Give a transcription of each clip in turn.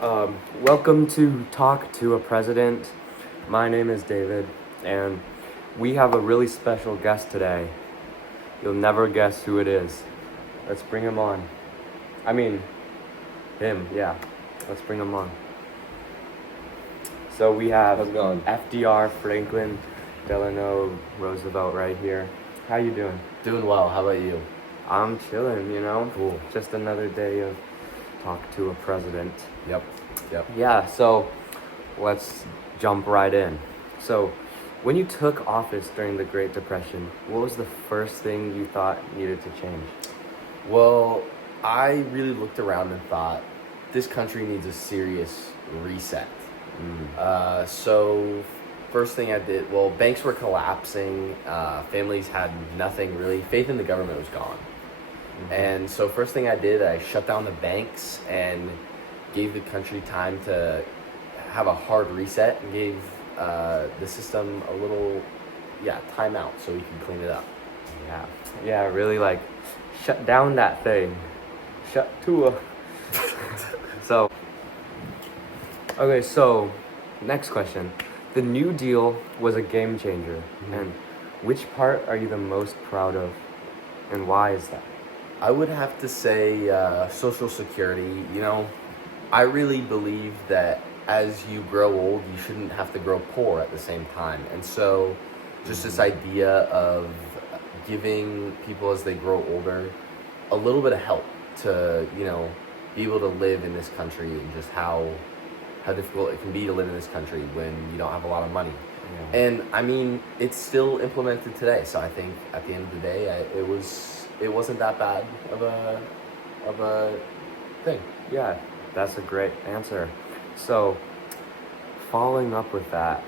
Welcome to Talk to a President. My name is David, and we have a really special guest today. You'll never guess who it is. Let's bring him on. I mean, him, yeah. Let's bring him on. So we have How's it going? FDR, Franklin Delano Roosevelt right here. How you doing? Doing well. How about you? I'm chilling, Cool. Just another day of Talk to a President. Yep. Yeah, so let's jump right in. So, when you took office during the Great Depression, what was the first thing you thought needed to change? Well, I really looked around and thought this country needs a serious reset. So first thing I did, well, banks were collapsing. Families had nothing really. Faith in the government was gone. And so first thing I did, I shut down the banks and gave the country time to have a hard reset and gave the system a little, time out so we can clean it up. Yeah, really shut down that thing. Shut Tuah. So, okay, so next question. The New Deal was a game changer. And which part are you the most proud of, and why is that? I would have to say Social Security. I really believe that as you grow old, you shouldn't have to grow poor at the same time. And so just this idea of giving people as they grow older a little bit of help to, be able to live in this country, and just how difficult it can be to live in this country when you don't have a lot of money. Yeah. And I mean, it's still implemented today. So I think at the end of the day, it wasn't that bad of a thing. Yeah, that's a great answer. So, following up with that,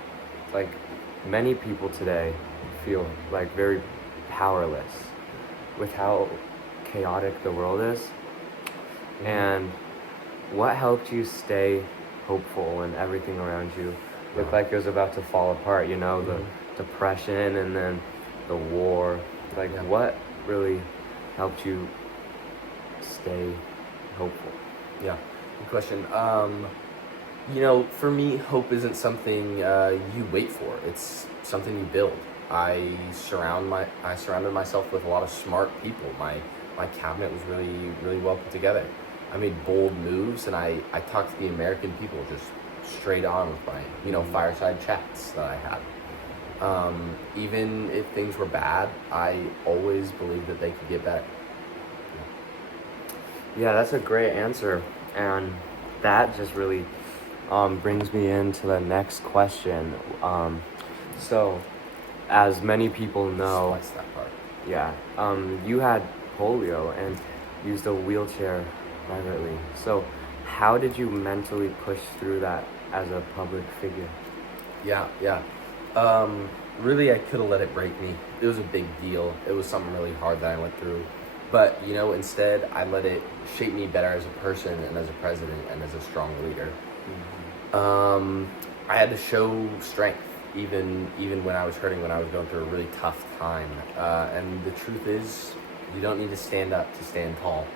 many people today feel very powerless with how chaotic the world is. And what helped you stay hopeful when everything around you looked like it was about to fall apart? The depression and then the war. What really helped you stay hopeful? Yeah, good question. For me, hope isn't something you wait for. It's something you build. I surrounded myself with a lot of smart people. My cabinet was really, really well put together. I made bold moves, and I talked to the American people just straight on with my, fireside chats that I had. Even if things were bad, I always believed that they could get better. Yeah, that's a great answer. And that just really brings me into the next question. So, as many people know, Slice that part. yeah, you had polio and used a wheelchair privately. So, how did you mentally push through that as a public figure? Yeah. Really, I could have let it break me. It was a big deal. It was something really hard that I went through. But, instead, I let it shape me better as a person and as a president and as a strong leader. I had to show strength, even when I was hurting, when I was going through a really tough time. And the truth is, you don't need to stand up to stand tall.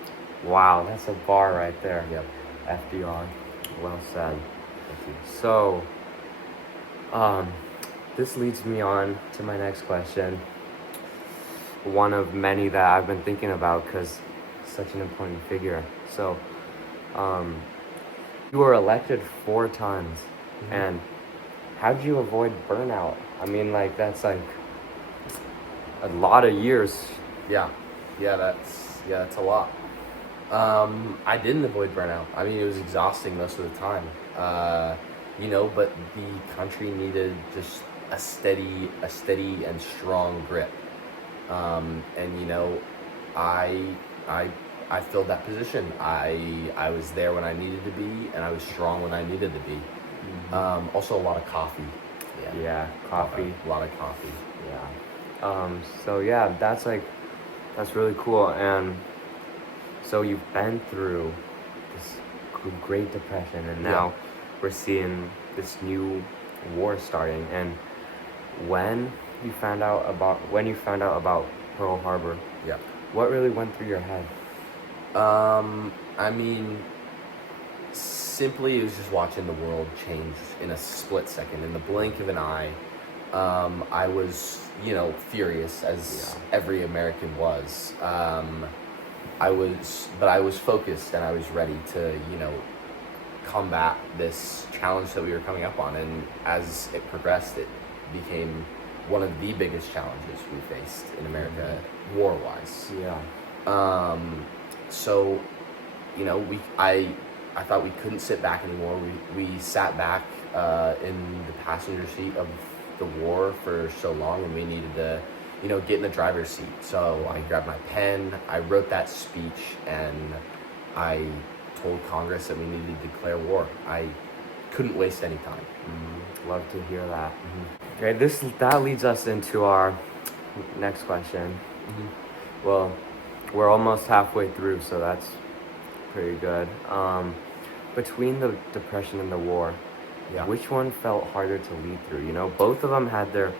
Wow, that's a bar right there. Yep. FDR. Well said. Thank you. So, this leads me on to my next question. One of many that I've been thinking about because such an important figure. So, you were elected 4 times, and how did you avoid burnout? I mean, that's a lot of years. Yeah, that's a lot. I didn't avoid burnout. I mean, it was exhausting most of the time. But the country needed just a steady and strong grip. I filled that position. I was there when I needed to be, and I was strong when I needed to be. Also, a lot of coffee. Yeah, coffee. A lot of coffee. Yeah. So yeah, that's really cool. And so you've been through this Great Depression, and now we're seeing this new war starting. And when you found out about Pearl Harbor, Yeah. what really went through your head? I mean, simply, it was just watching the world change in a split second, in the blink of an eye. I was, furious, as every American was. But I was focused, and I was ready to, combat this challenge that we were coming up on. And as it progressed, it became one of the biggest challenges we faced in America, war-wise. Yeah. So, I thought we couldn't sit back anymore. We sat back in the passenger seat of the war for so long, and we needed to, get in the driver's seat. So I grabbed my pen, I wrote that speech, and I told Congress that we needed to declare war. I couldn't waste any time. Love to hear that. Okay, that leads us into our next question. Well, we're almost halfway through, so that's pretty good. Between the Depression and the war, which one felt harder to lead through? Both of them had their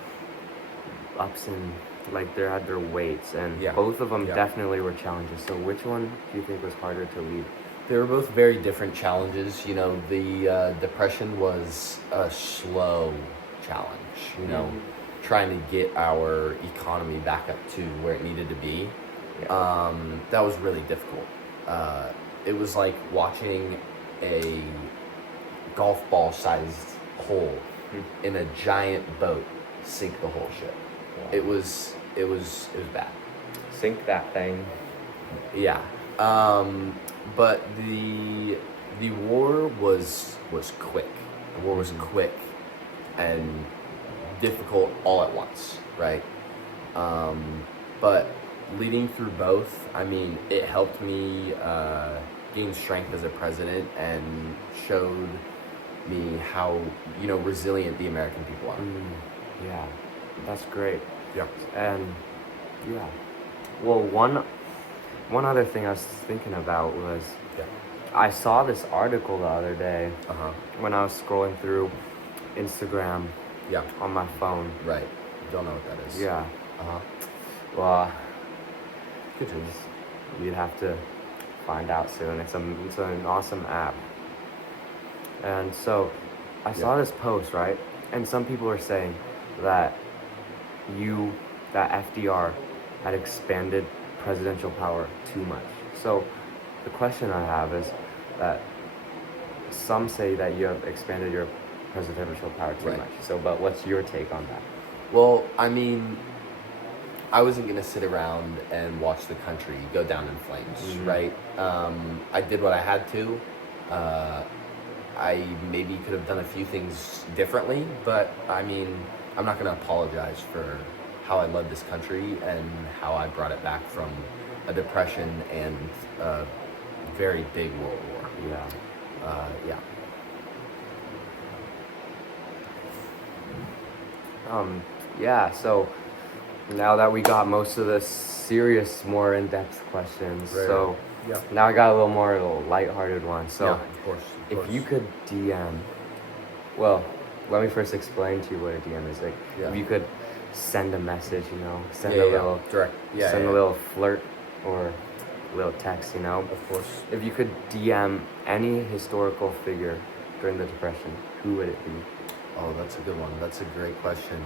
ups and they had their weights, and both of them definitely were challenges. So which one do you think was harder to lead? They were both very different challenges. The Depression was a slow challenge, trying to get our economy back up to where it needed to be. That was really difficult. It was like watching a golf ball sized hole in a giant boat sink the whole ship. It was bad. Sink that thing. Yeah. But the war was quick. The war was quick and difficult all at once, right? But leading through both, it helped me gain strength as a president and showed me how, resilient the American people are. Yeah, that's great. Yeah. And well, one other thing I was thinking about was I saw this article the other day when I was scrolling through Instagram on my phone. Right. Don't know what that is. Yeah. Well, you'd have to find out soon. It's an awesome app. And so I saw this post, right? And some people are saying that FDR had expanded presidential power too much. So the question I have is that some say that you have expanded your presidential power too much. So, but what's your take on that? Well, I wasn't going to sit around and watch the country go down in flames, right? I did what I had to. I maybe could have done a few things differently, but I'm not going to apologize for how I led this country and how I brought it back from a depression and a very big world war. So now that we got most of the serious, more in-depth questions, now I got a little more lighthearted one. So of course. If you could DM, well, let me first explain to you what a DM is. If you could send a message, send a little direct, a little flirt or a little text, Of course. If you could DM any historical figure during the Depression, who would it be? Oh, that's a good one. That's a great question.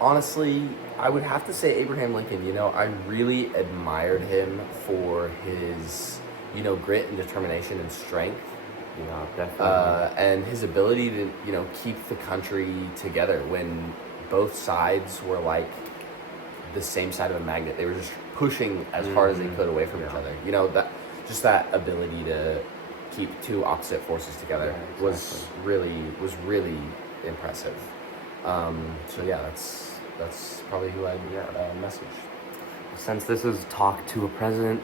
Honestly, I would have to say Abraham Lincoln. I really admired him for his, grit and determination and strength. Definitely. And his ability to, keep the country together when both sides were like the same side of a magnet. They were just pushing as hard as they could away from each other. That ability to keep two opposite forces together was really impressive. That's probably who I'd message. Since this is Talk to a President,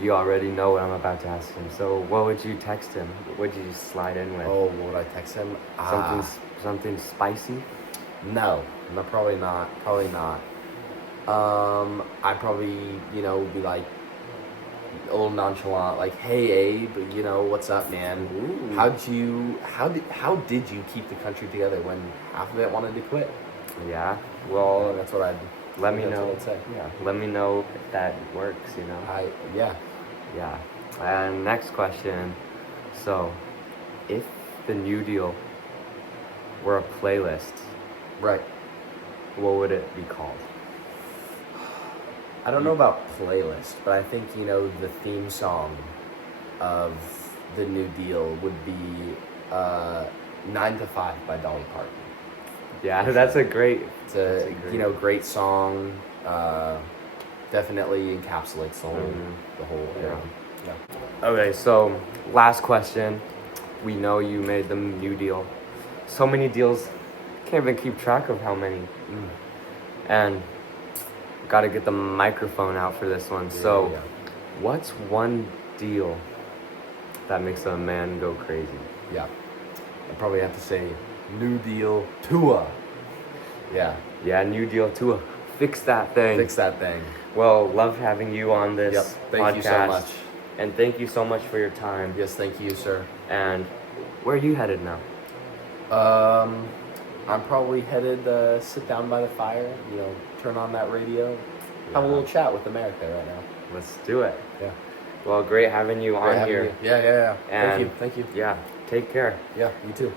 you already know what I'm about to ask him. So what would you text him? What would you slide in with? Oh, what would I text him? Something spicy? No, probably not. I'd probably, be like a little nonchalant, like, "Hey, Abe, what's up, man? Ooh. How did you keep the country together when half of it wanted to quit?" Yeah. Well, that's what I'd let me know. What I'd say. Yeah. Let me know if that works. Yeah. Yeah. And next question. So, if the New Deal were a playlist, Right. what would it be called? I don't know about playlist, but I think, the theme song of the New Deal would be 9 to 5 by Dolly Parton. Yeah, that's a great. It's a great song. Definitely encapsulates the whole era. Yeah. Okay, so last question. We know you made the New Deal. So many deals, can't even keep track of how many. And got to get the microphone out for this one. So, what's one deal that makes a man go crazy? Yeah. I probably have to say New Deal Tuah. Yeah. Yeah, New Deal Tuah. Fix that thing. Fix that thing. Well, love having you on this Thank podcast. you so much. And thank you so much for your time. Yes, thank you, sir. And where are you headed now? I'm probably headed sit down by the fire, turn on that radio, have a little chat with America right now. Let's do it. Yeah. Well, great having you on here. Yeah. And Thank you. Yeah, take care. Yeah, you too.